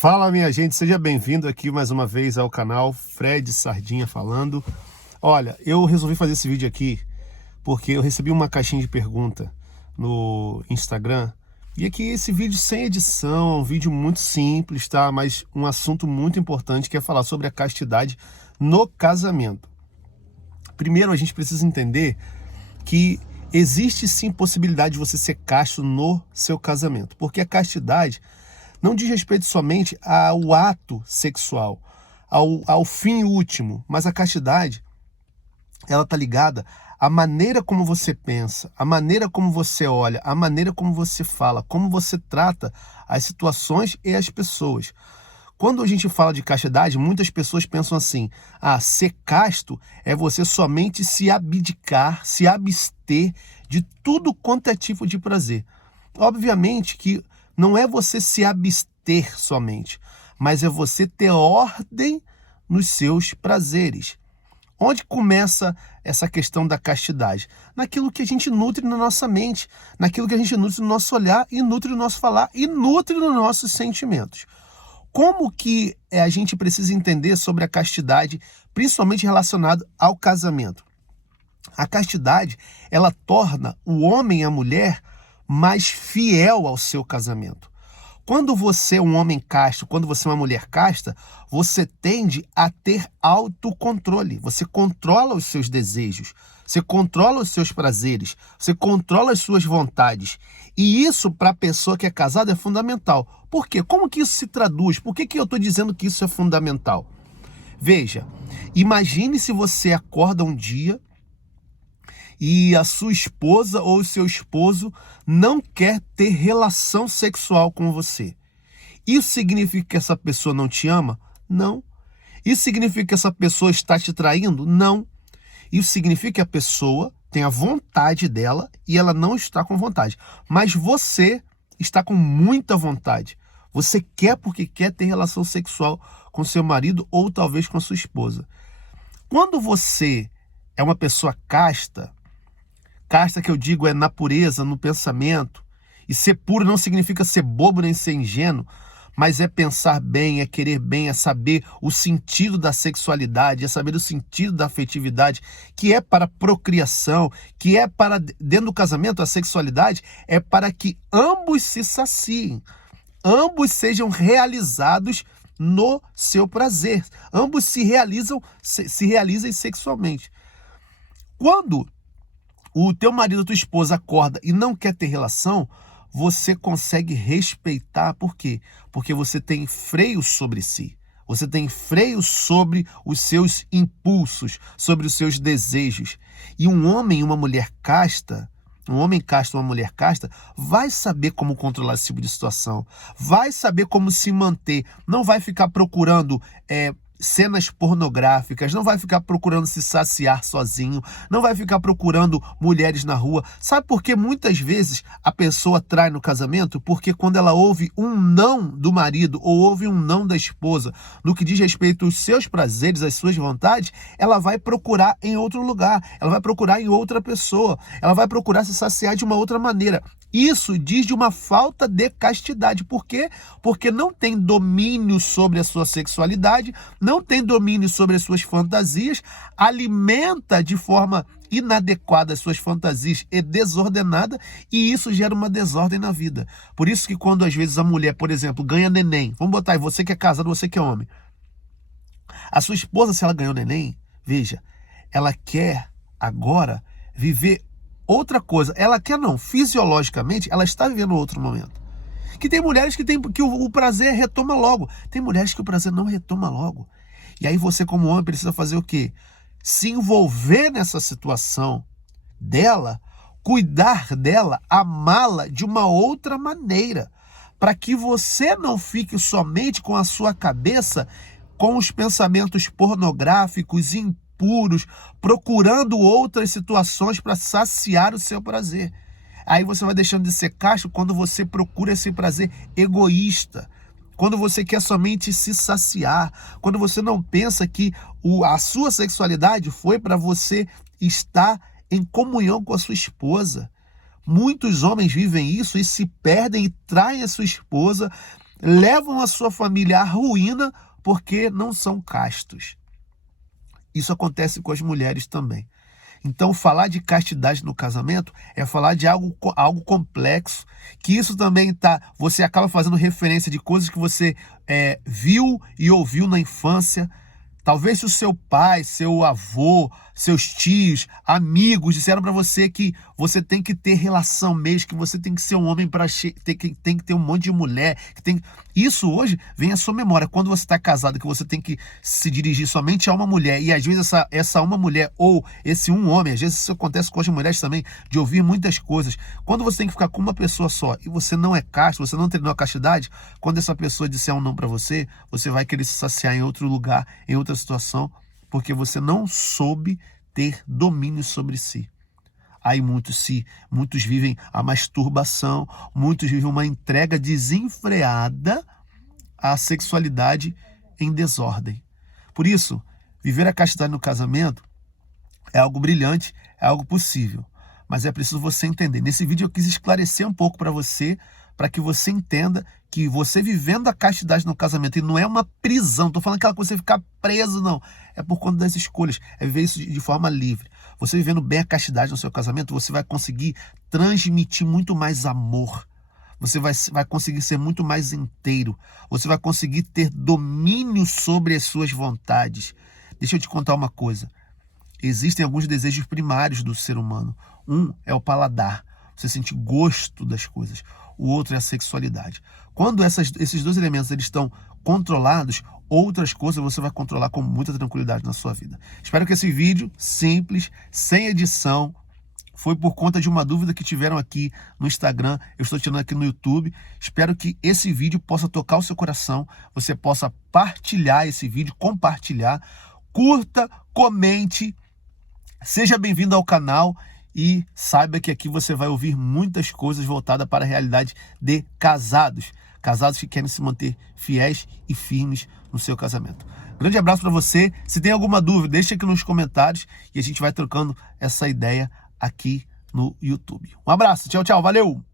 Fala, minha gente, seja bem-vindo aqui mais uma vez ao canal Fred Sardinha falando. Olha, eu resolvi fazer esse vídeo aqui porque eu recebi uma caixinha de pergunta no Instagram e aqui esse vídeo sem edição, um vídeo muito simples, tá? Mas um assunto muito importante que é falar sobre a castidade no casamento. Primeiro, a gente precisa entender que existe sim possibilidade de você ser casto no seu casamento, porque a castidade não diz respeito somente ao ato sexual, ao fim último, mas a castidade, ela está ligada à maneira como você pensa, à maneira como você olha, à maneira como você fala, como você trata as situações e as pessoas. Quando a gente fala de castidade, muitas pessoas pensam assim: ser casto é você somente se abdicar, se abster de tudo quanto é tipo de prazer. Obviamente que não é você se abster somente, mas é você ter ordem nos seus prazeres. Onde começa essa questão da castidade? Naquilo que a gente nutre na nossa mente, naquilo que a gente nutre no nosso olhar, e nutre no nosso falar, e nutre nos nossos sentimentos. Como que a gente precisa entender sobre a castidade, principalmente relacionado ao casamento? A castidade, ela torna o homem e a mulher mais fiel ao seu casamento. Quando você é um homem casto, quando você é uma mulher casta, você tende a ter autocontrole. Você controla os seus desejos, você controla os seus prazeres, você controla as suas vontades. E isso, para a pessoa que é casada, é fundamental. Por quê? Como que isso se traduz? Por que eu estou dizendo que isso é fundamental? Veja, imagine se você acorda um dia e a sua esposa ou o seu esposo não quer ter relação sexual com você. Isso significa que essa pessoa não te ama? Não. Isso significa que essa pessoa está te traindo? Não. Isso significa que a pessoa tem a vontade dela e ela não está com vontade. Mas você está com muita vontade. Você quer porque quer ter relação sexual com seu marido ou talvez com a sua esposa. Quando você é uma pessoa casta que eu digo é na pureza, no pensamento. E ser puro não significa ser bobo nem ser ingênuo, mas é pensar bem, é querer bem, é saber o sentido da sexualidade, é saber o sentido da afetividade, que é para procriação, que é para, dentro do casamento, a sexualidade é para que ambos se saciem, ambos sejam realizados no seu prazer, ambos se realizem sexualmente. Quando o teu marido, a tua esposa acorda e não quer ter relação, você consegue respeitar. Por quê? Porque você tem freio sobre si. Você tem freio sobre os seus impulsos, sobre os seus desejos. E um homem e uma mulher casta, um homem casto e uma mulher casta, vai saber como controlar esse tipo de situação. Vai saber como se manter. Não vai ficar procurando cenas pornográficas, não vai ficar procurando se saciar sozinho, não vai ficar procurando mulheres na rua. Sabe por que muitas vezes a pessoa trai no casamento? Porque quando ela ouve um não do marido ou ouve um não da esposa no que diz respeito aos seus prazeres, às suas vontades, ela vai procurar em outro lugar, ela vai procurar em outra pessoa, ela vai procurar se saciar de uma outra maneira. Isso diz de uma falta de castidade. Por quê? Porque não tem domínio sobre a sua sexualidade, não tem domínio sobre as suas fantasias, alimenta de forma inadequada as suas fantasias e desordenada, e isso gera uma desordem na vida. Por isso que quando às vezes a mulher, por exemplo, ganha neném, vamos botar aí, você que é casado, você que é homem, a sua esposa, se ela ganhou neném, veja, ela quer agora viver outra coisa. Ela quer não, fisiologicamente, ela está vivendo outro momento. Que tem mulheres que o prazer retoma logo. Tem mulheres que o prazer não retoma logo. E aí você, como homem, precisa fazer o quê? Se envolver nessa situação dela, cuidar dela, amá-la de uma outra maneira, para que você não fique somente com a sua cabeça com os pensamentos pornográficos, impuros, procurando outras situações para saciar o seu prazer. Aí você vai deixando de ser casto quando você procura esse prazer egoísta, quando você quer somente se saciar, quando você não pensa que a sua sexualidade foi para você estar em comunhão com a sua esposa. Muitos homens vivem isso e se perdem e traem a sua esposa levam a sua família à ruína porque não são castos. Isso acontece com as mulheres também. Então, falar de castidade no casamento é falar de algo complexo, que isso também você acaba fazendo referência de coisas que você viu e ouviu na infância. Talvez se o seu pai, seu avô, seus tios, amigos disseram para você que você tem que ter relação mesmo, que você tem que ser um homem tem que ter um monte de mulher. Isso hoje vem à sua memória. Quando você está casado, que você tem que se dirigir somente a uma mulher, e às vezes essa uma mulher ou esse um homem, às vezes isso acontece com as mulheres também, de ouvir muitas coisas. Quando você tem que ficar com uma pessoa só e você não é casto, você não treinou a castidade, quando essa pessoa disser um não para você, você vai querer se saciar em outro lugar, em outra situação, porque você não soube ter domínio sobre si. Aí muitos vivem a masturbação, muitos vivem uma entrega desenfreada à sexualidade em desordem. Por isso, viver a castidade no casamento é algo brilhante, é algo possível. Mas é preciso você entender. Nesse vídeo eu quis esclarecer um pouco para que você entenda que você vivendo a castidade no casamento, e não é uma prisão, não estou falando aquela coisa de você ficar preso, não. É por conta das escolhas, é viver isso de forma livre. Você vivendo bem a castidade no seu casamento, você vai conseguir transmitir muito mais amor. Você vai conseguir ser muito mais inteiro. Você vai conseguir ter domínio sobre as suas vontades. Deixa eu te contar uma coisa. Existem alguns desejos primários do ser humano. Um é o paladar, você sente gosto das coisas. O outro é a sexualidade. Quando esses dois elementos eles estão controlados, outras coisas você vai controlar com muita tranquilidade na sua vida. Espero que esse vídeo simples, sem edição, foi por conta de uma dúvida que tiveram aqui no Instagram, eu estou tirando aqui no YouTube. Espero que esse vídeo possa tocar o seu coração, você possa partilhar esse vídeo, compartilhar, curta, comente, seja bem-vindo ao canal e saiba que aqui você vai ouvir muitas coisas voltadas para a realidade de casados. Casados que querem se manter fiéis e firmes no seu casamento. Grande abraço para você. Se tem alguma dúvida, deixa aqui nos comentários e a gente vai trocando essa ideia aqui no YouTube. Um abraço, tchau, tchau, valeu!